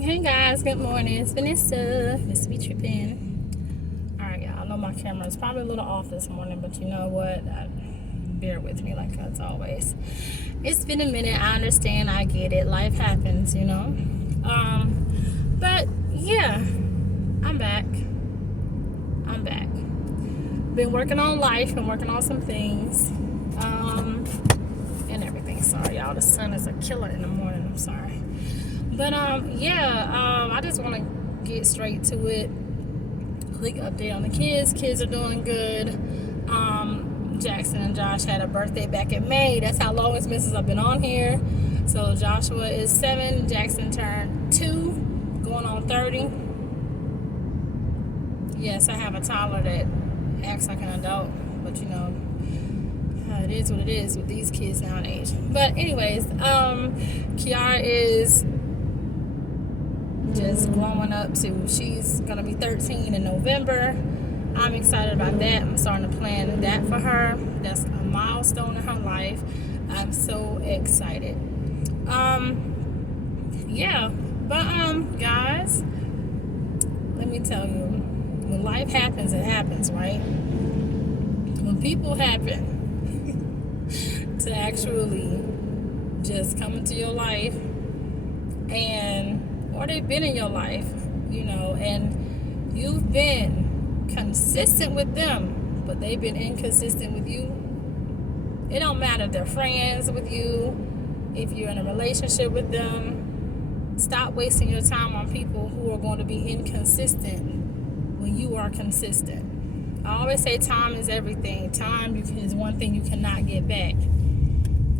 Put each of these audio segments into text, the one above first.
Hey guys, good morning. It's Vanessa. This be tripping. Alright, y'all. I know my camera is probably a little off this morning, but you know what? Bear with me like as always. It's been a minute. I understand. I get it. Life happens, you know. But yeah, I'm back. Been working on life and working on some things. And everything. Sorry, y'all. The sun is a killer in the morning. I'm sorry. But I just want to get straight to it. Quick update on the kids. Kids are doing good. Jackson and Josh had a birthday back in May. That's how long as Mrs. I've been on here. So Joshua is 7. Jackson turned 2, going on 30. Yes, I have a toddler that acts like an adult, but you know, it is what it is with these kids nowadays. But anyways, Kiara is just growing up to, she's gonna be 13 in November. I'm excited about that. I'm starting to plan that for her. That's a milestone in her life. I'm so excited. Guys, let me tell you, when life happens, it happens, right? When people happen to actually just come into your life, or they've been in your life, you know, and you've been consistent with them, but they've been inconsistent with you. It don't matter if they're friends with you, if you're in a relationship with them. Stop wasting your time on people who are going to be inconsistent when you are consistent. I always say time is everything. Time is one thing you cannot get back.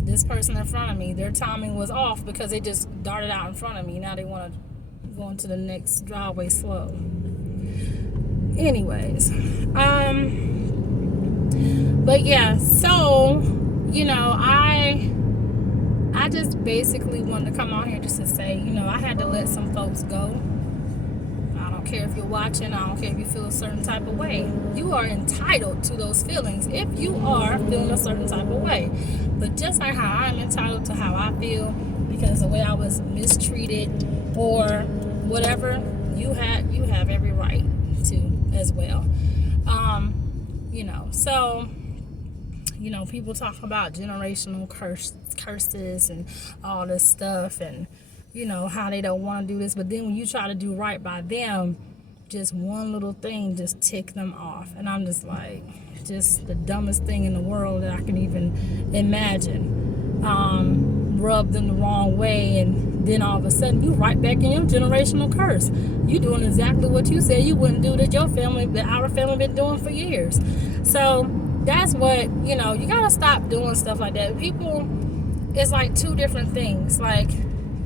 This person in front of me, their timing was off because they just darted out in front of me. Now they want to go into the next driveway slow. Anyways, but yeah, so, you know, I just basically wanted to come on here just to say, you know, I had to let some folks go. I don't care if you're watching. I don't care if you feel a certain type of way. You are entitled to those feelings if you are feeling a certain type of way. But just like how I'm entitled to how I feel because the way I was mistreated or whatever, you have every right to as well. You know, so, you know, people talk about generational curses and all this stuff, and you know how they don't want to do this, but then when you try to do right by them, just one little thing just tick them off. And I'm just like, just the dumbest thing in the world that I can even imagine. Rub them the wrong way, and then all of a sudden you right back in your generational curse. You doing exactly what you said you wouldn't do that our family been doing for years. So that's what, you know, you gotta stop doing stuff like that. People, it's like two different things. Like,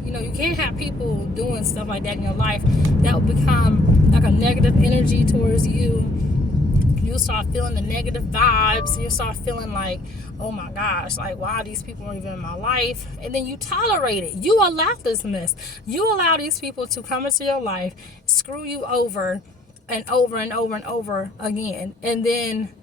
you know, you can't have people doing stuff like that in your life that will become like a negative energy towards you. You'll start feeling the negative vibes. You'll start feeling like, oh my gosh, like, why these people are even in my life? And then you tolerate it. You allow this mess. You allow these people to come into your life, screw you over and over and over and over again. And then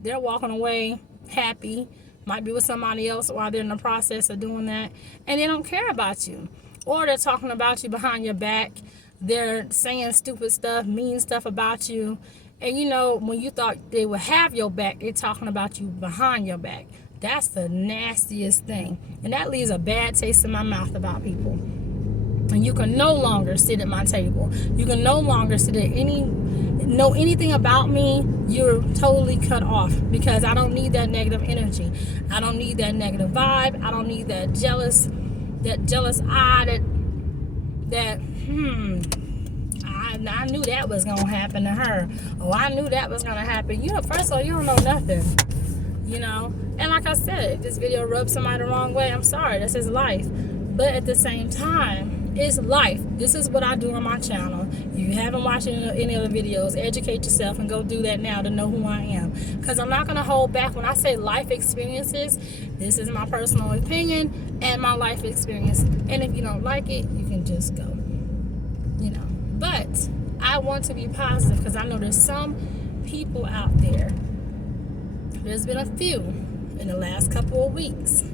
they're walking away happy, might be with somebody else while they're in the process of doing that, and they don't care about you. Or they're talking about you behind your back. They're saying stupid stuff, mean stuff about you. And you know, when you thought they would have your back, they're talking about you behind your back. That's the nastiest thing. And that leaves a bad taste in my mouth about people. And you can no longer sit at my table. You can no longer know anything about me. You're totally cut off, because I don't need that negative energy. I don't need that negative vibe. I don't need that jealous eye I knew that was gonna happen to her. Oh, I knew that was gonna happen. You know, first of all, you don't know nothing. You know? And like I said, if this video rubs somebody the wrong way, I'm sorry, this is life. But at the same time, it's life. This is what I do on my channel. If you haven't watched any other videos, educate yourself and go do that now to know who I am. Because I'm not going to hold back. When I say life experiences, this is my personal opinion and my life experience. And if you don't like it, you can just go. You know. But I want to be positive, because I know there's some people out there. There's been a few in the last couple of weeks.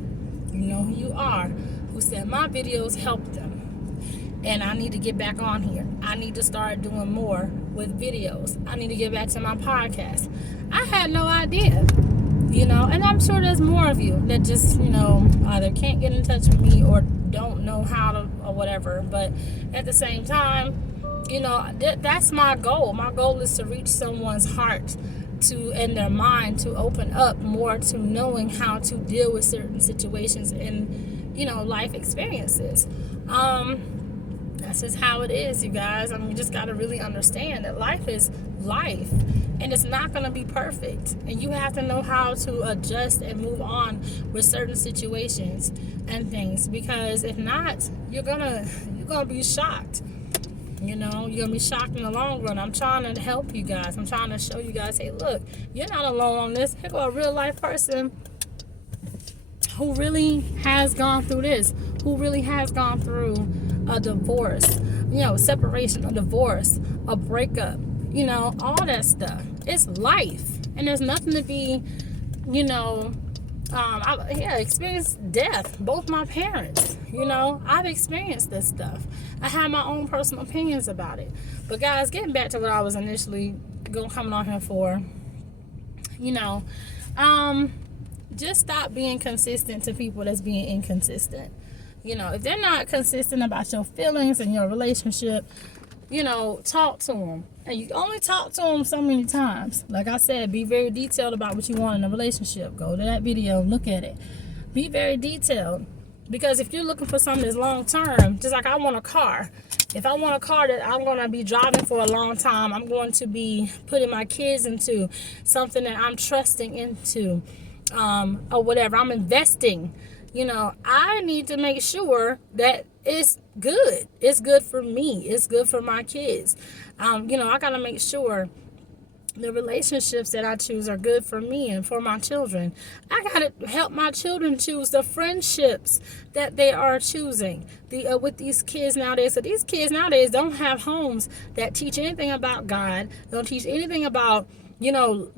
You know who you are. Who said my videos helped them. And I need to get back on here. I need to start doing more with videos. I need to get back to my podcast. I had no idea, and I'm sure there's more of you that just, either can't get in touch with me or don't know how to or whatever. But at the same time, that's my goal. My goal is to reach someone's heart and their mind to open up more to knowing how to deal with certain situations and, life experiences. That's just how it is, you guys. You just got to really understand that life is life, and it's not going to be perfect. And you have to know how to adjust and move on with certain situations and things, because if not, you're gonna be shocked. You're gonna be shocked in the long run. I'm trying to help you guys. I'm trying to show you guys, hey, look, you're not alone on this. Here go a real life person who really has gone through this, who really has gone through a divorce, separation, a divorce, a breakup, all that stuff. It's life, and there's nothing to be, I experienced death. Both my parents, I've experienced this stuff. I have my own personal opinions about it. But guys, getting back to what I was initially coming on here for, just stop being consistent to people that's being inconsistent. If they're not consistent about your feelings and your relationship, talk to them. And you only talk to them so many times. Like I said, be very detailed about what you want in a relationship. Go to that video, look at it. Be very detailed. Because if you're looking for something that's long term, just like I want a car. If I want a car that I'm going to be driving for a long time, I'm going to be putting my kids into something that I'm trusting into, or whatever. I'm investing. I need to make sure that it's good. It's good for me. It's good for my kids. I got to make sure the relationships that I choose are good for me and for my children. I got to help my children choose the friendships that they are choosing with these kids nowadays. So these kids nowadays don't have homes that teach anything about God. Don't teach anything about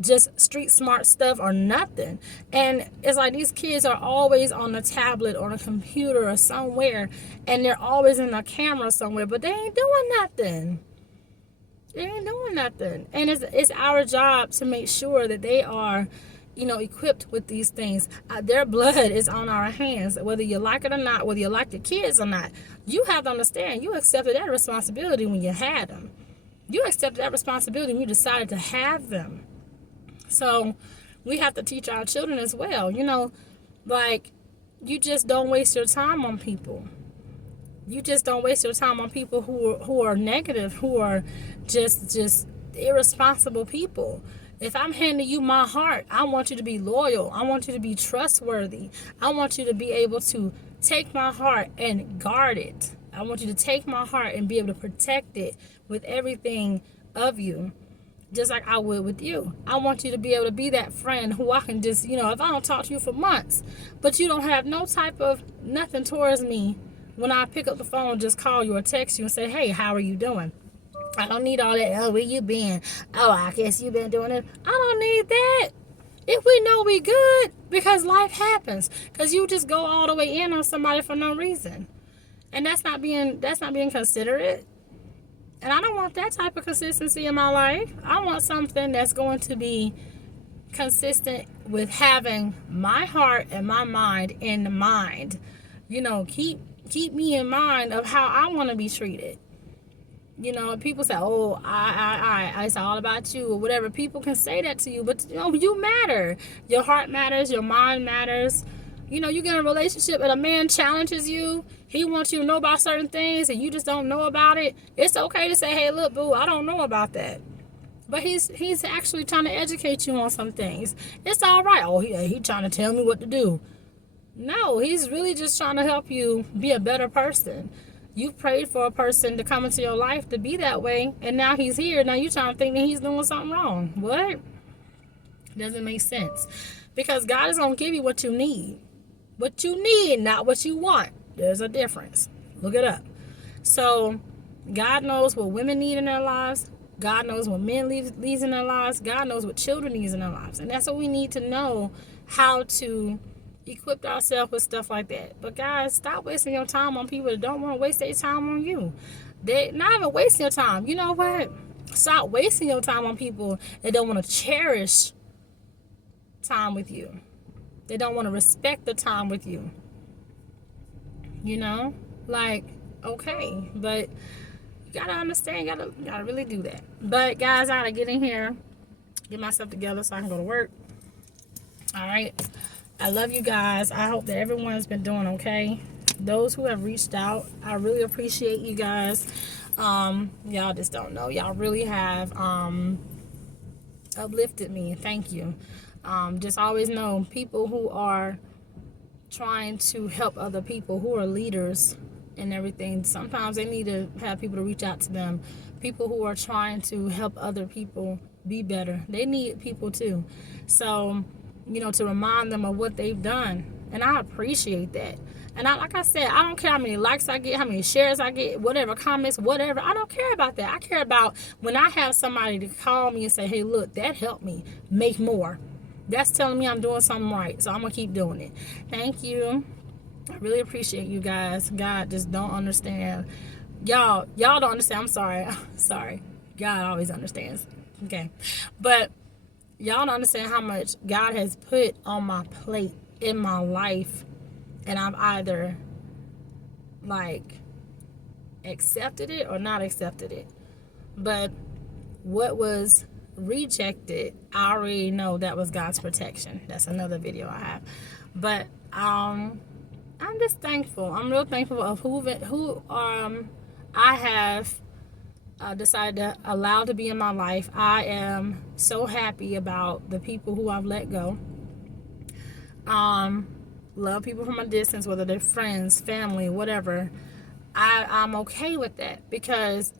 just street smart stuff or nothing. And it's like these kids are always on a tablet or a computer or somewhere, and they're always in a camera somewhere, but they ain't doing nothing. They ain't doing nothing. And it's our job to make sure that they are, equipped with these things. Their blood is on our hands, whether you like it or not, whether you like the kids or not. You have to understand, you accepted that responsibility when you had them. You accepted that responsibility when you decided to have them. So we have to teach our children as well. You just don't waste your time on people. You just don't waste your time on people who are negative, who are just irresponsible people. If I'm handing you my heart, I want you to be loyal. I want you to be trustworthy. I want you to be able to take my heart and guard it. I want you to take my heart and be able to protect it with everything of you, just like I would with you. I want you to be able to be that friend who I can just, if I don't talk to you for months, but you don't have no type of nothing towards me, when I pick up the phone, just call you or text you and say, hey, how are you doing? I don't need all that, oh, where you been? Oh, I guess you been doing it. I don't need that. If we know we good, because life happens. Because you just go all the way in on somebody for no reason. And that's not being considerate. And I don't want that type of consistency in my life. I want something that's going to be consistent with having my heart and my mind in mind. Keep me in mind of how I want to be treated. People say, oh, it's all about you or whatever. People can say that to you, but you matter. Your heart matters. Your mind matters. You get in a relationship and a man challenges you. He wants you to know about certain things and you just don't know about it. It's okay to say, hey, look, boo, I don't know about that. But he's actually trying to educate you on some things. It's all right. Oh, he trying to tell me what to do. No, he's really just trying to help you be a better person. You prayed for a person to come into your life to be that way, and now he's here. Now you're trying to think that he's doing something wrong. What? Doesn't make sense. Because God is going to give you what you need. What you need, not what you want. There's a difference. Look it up. So God knows what women need in their lives. God knows what men needs in their lives. God knows what children need in their lives. And that's what we need to know, how to equipped ourselves with stuff like that. But guys, stop wasting your time on people that don't want to waste their time on you. They not even wasting your time. You know what? Stop wasting your time on people that don't want to cherish time with you. They don't want to respect the time with you. You know? Like, okay. But you gotta understand, you gotta really do that. But guys, I gotta get in here, get myself together so I can go to work. Alright. I love you guys. I hope that everyone's been doing okay. Those who have reached out, I really appreciate you guys. Y'all just don't know. Y'all really have uplifted me. Thank you. Just always know people who are trying to help other people, who are leaders and everything, sometimes they need to have people to reach out to them. People who are trying to help other people be better, they need people too. So, you know, to remind them of what they've done. And I appreciate that. And like I said, I don't care how many likes I get, how many shares I get, whatever, comments, whatever. I don't care about that. I care about when I have somebody to call me and say, hey, look, that helped me make more. That's telling me I'm doing something right. So I'm going to keep doing it. Thank you. I really appreciate you guys. God just don't understand. Y'all don't understand. I'm sorry. Sorry. God always understands. Okay. But y'all don't understand how much God has put on my plate in my life. And I've either like accepted it or not accepted it. But what was rejected, I already know that was God's protection. That's another video I have. But I'm just thankful. I'm real thankful of who I have decided to allow to be in my life. I am so happy about the people who I've let go. Love people from a distance, whether they're friends, family, whatever. I'm okay with that, because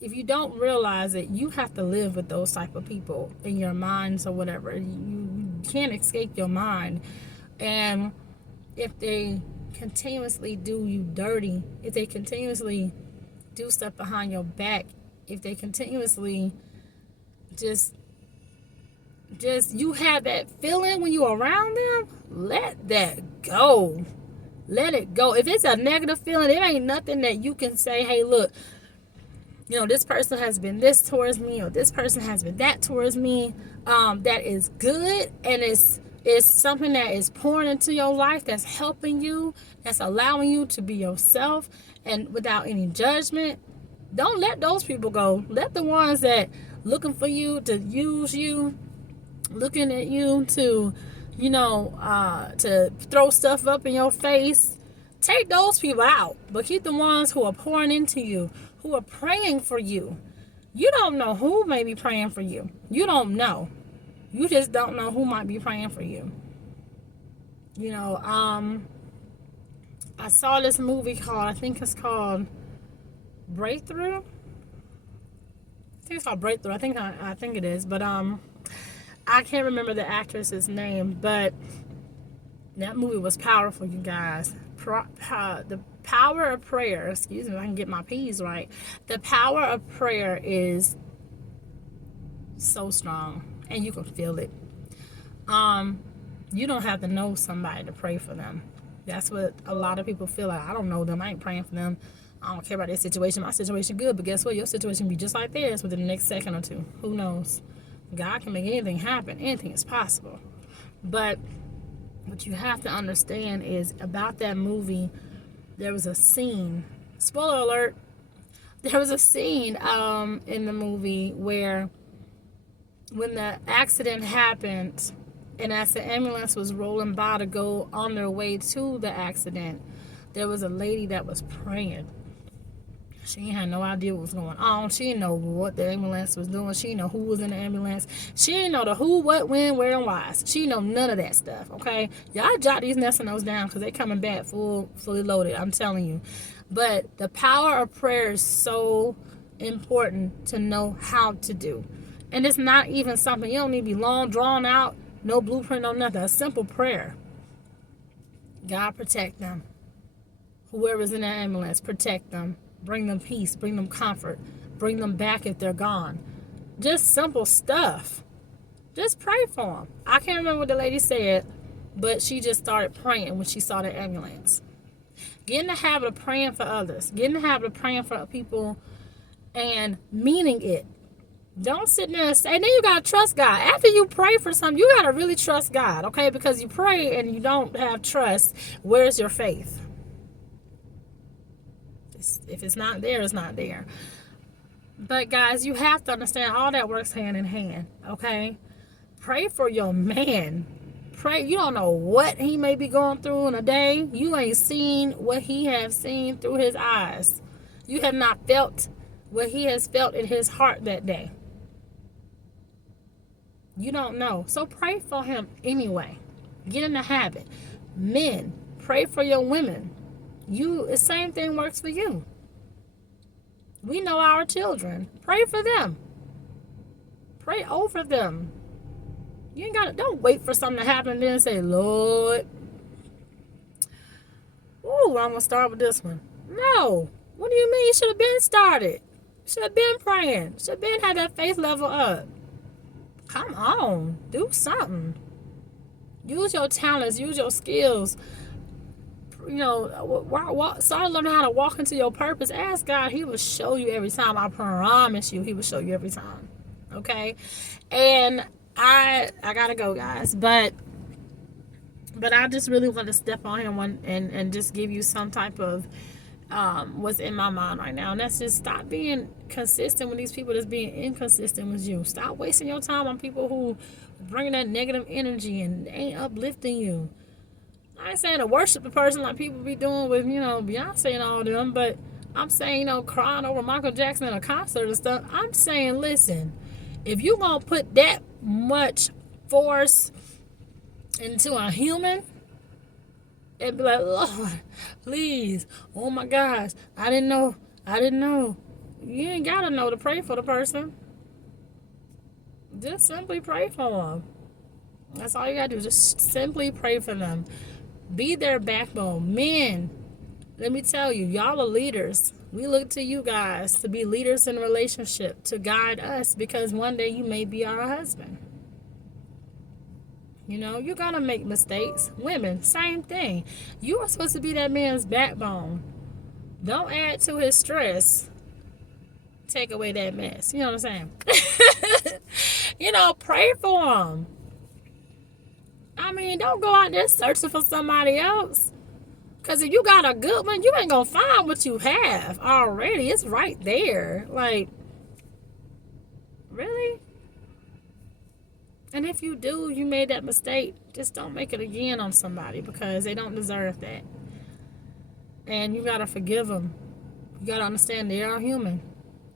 if you don't realize it, you have to live with those type of people in your minds or whatever. You can't escape your mind. And if they continuously do you dirty, if they continuously do stuff behind your back, if they continuously just you have that feeling when you're around them, let that go. Let it go. If it's a negative feeling, there ain't nothing that you can say, hey, look, you know, this person has been this towards me, or this person has been that towards me. That is good, and it's something that is pouring into your life, that's helping you, that's allowing you to be yourself and without any judgment. Don't let those people go. Let the ones that looking for you to use you, looking at you to, you know, to throw stuff up in your face, take those people out. But keep the ones who are pouring into you, who are praying for you. You don't know who may be praying for you. You don't know. You just don't know who might be praying for you. You know, I saw this movie I think it's called Breakthrough. I think it's called Breakthrough. I think it is. But I can't remember the actress's name, but that movie was powerful, you guys. The power of prayer, excuse me if I can get my P's right. The power of prayer is so strong, and you can feel it. You don't have to know somebody to pray for them. That's what a lot of people feel like. I don't know them. I ain't praying for them. I don't care about their situation. My situation good, but guess what? Your situation can be just like theirs within the next second or two. Who knows? God can make anything happen. Anything is possible. But what you have to understand is about that movie, there was a scene. Spoiler alert. There was a scene in the movie where when the accident happened, and as the ambulance was rolling by to go on their way to the accident, there was a lady that was praying. She had no idea what was going on. She didn't know what the ambulance was doing. She didn't know who was in the ambulance. She didn't know the who, what, when, where, and why. She didn't know none of that stuff, okay? Y'all jot these nests and those down, because they coming back fully loaded, I'm telling you. But the power of prayer is so important to know how to do. And it's not even something, you don't need to be long, drawn out, no blueprint, no nothing. A simple prayer. God protect them. Whoever's in the ambulance, protect them. Bring them peace, bring them comfort, bring them back if they're gone. Just simple stuff. Just pray for them. I can't remember what the lady said, but she just started praying when she saw the ambulance. Get in the habit of praying for others. Get in the habit of praying for people and meaning it. Don't sit there and say, then you got to trust God. After you pray for something, you got to really trust God, okay? Because you pray and you don't have trust, where's your faith? If it's not there, it's not there. But guys, you have to understand all that works hand in hand, okay? Pray for your man. Pray. You don't know what he may be going through in a day. You ain't seen what he has seen through his eyes. You have not felt what he has felt in his heart that day. You don't know. So pray for him anyway. Get in the habit. Men, pray for your women. The same thing works for you. We know our children. Pray for them. Pray over them. You ain't don't wait for something to happen and then say, Lord, ooh, I'm going to start with this one. No. What do you mean? You should have been started. You should have been praying. You should have been had that faith level up. Come on. Do something. Use your talents. Use your skills. You know, start learning how to walk into your purpose. Ask God. He will show you every time. I promise you, he will show you every time. Okay? And I gotta go, guys, but I just really want to step on him and just give you some type of what's in my mind right now, and that's just stop being consistent with these people that's being inconsistent with you. Stop wasting your time on people who bring that negative energy and ain't uplifting you. I ain't saying to worship the person like people be doing with, you know, Beyonce and all them, but I'm saying, you know, crying over Michael Jackson in a concert and stuff. I'm saying, listen, if you gonna put that much force into a human and be like, Lord, please, oh my gosh, I didn't know. You ain't gotta know to pray for the person. Just simply pray for them. That's all you gotta do. Just simply pray for them. Be their backbone. Men, let me tell you, y'all are leaders. We look to you guys to be leaders in a relationship, to guide us, because one day you may be our husband. You know, you're going to make mistakes. Women, same thing. You are supposed to be that man's backbone. Don't add to his stress. Take away that mess. You know what I'm saying? You know, pray for him. I mean, don't go out there searching for somebody else. Because if you got a good one, you ain't going to find what you have already. It's right there. Like, really? And if you do, you made that mistake, just don't make it again on somebody, because they don't deserve that. And you got to forgive them. You got to understand they are human.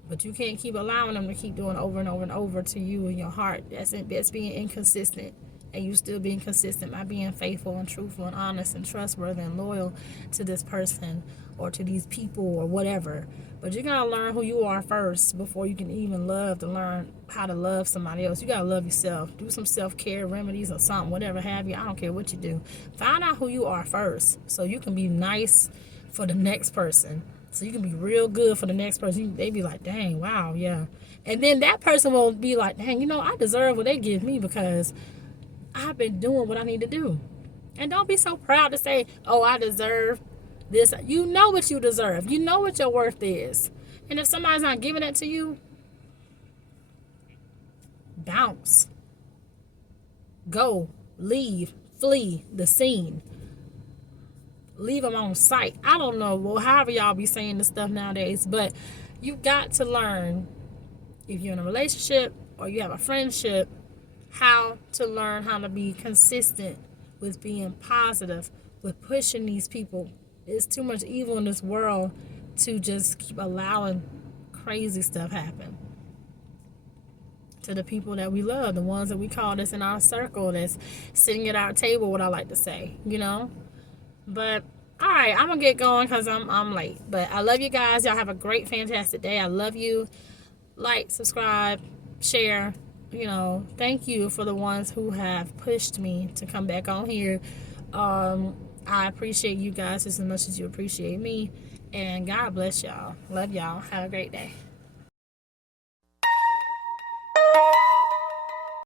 But you can't keep allowing them to keep doing over and over and over to you in your heart. That's being inconsistent. And you still being consistent by being faithful and truthful and honest and trustworthy and loyal to this person or to these people or whatever. But you got to learn who you are first before you can even love to learn how to love somebody else. You got to love yourself. Do some self-care remedies or something, whatever have you. I don't care what you do. Find out who you are first so you can be nice for the next person. So you can be real good for the next person. They be like, dang, wow, yeah. And then that person will be like, dang, you know, I deserve what they give me because I've been doing what I need to do. And don't be so proud to say, oh, I deserve this. You know what you deserve. You know what your worth is. And if somebody's not giving it to you, bounce. Go. Leave. Flee the scene. Leave them on sight. I don't know. Well, however y'all be saying this stuff nowadays. But you got to learn, if you're in a relationship or you have a friendship, how to learn how to be consistent with being positive, with pushing these people. There's too much evil in this world to just keep allowing crazy stuff happen to the people that we love, the ones that we call that's in our circle, that's sitting at our table, what I like to say, you know. But all right, I'm gonna get going because I'm late. But I love you guys. Y'all have a great, fantastic day. I love you. Like, subscribe, share. You know, thank you for the ones who have pushed me to come back on here. I appreciate you guys just as much as you appreciate me. And God bless y'all. Love y'all. Have a great day.